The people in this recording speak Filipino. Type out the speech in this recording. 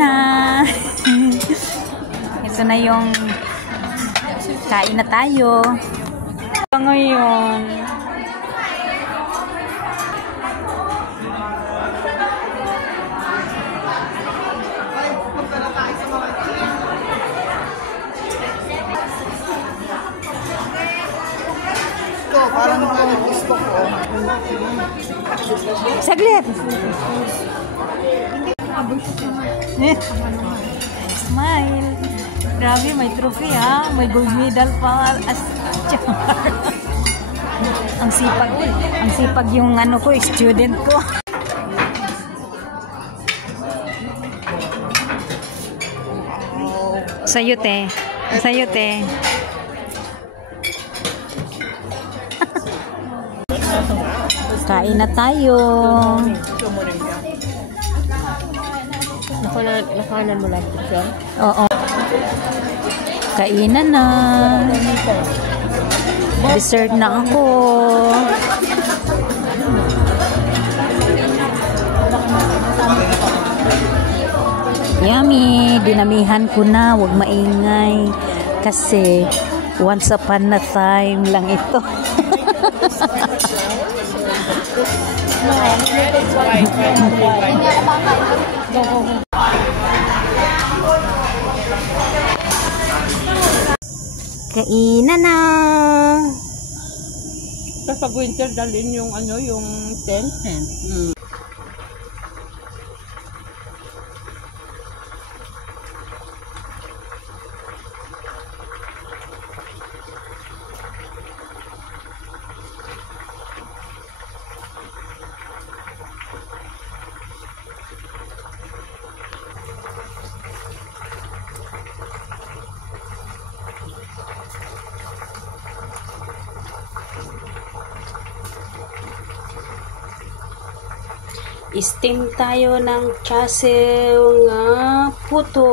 Na. Ito na yung kain na tayo. Ngayon. Parang gusto ko. Saglit. Smile. Grabe, may trophy ha. May gold medal pa. Ang sipag yung ano ko, student ko. Sa'yo te. Sa'yo te. Kain na tayo. Nakanan mo lang siya? Oo. Kainan na. Dessert na ako. Yummy. Dinamihan ko na. Huwag maingay. Kasi once upon a time lang ito. Kainan na. Kapag winter, dalhin yung ano, yung tent. Steam tayo ng chasew nga puto.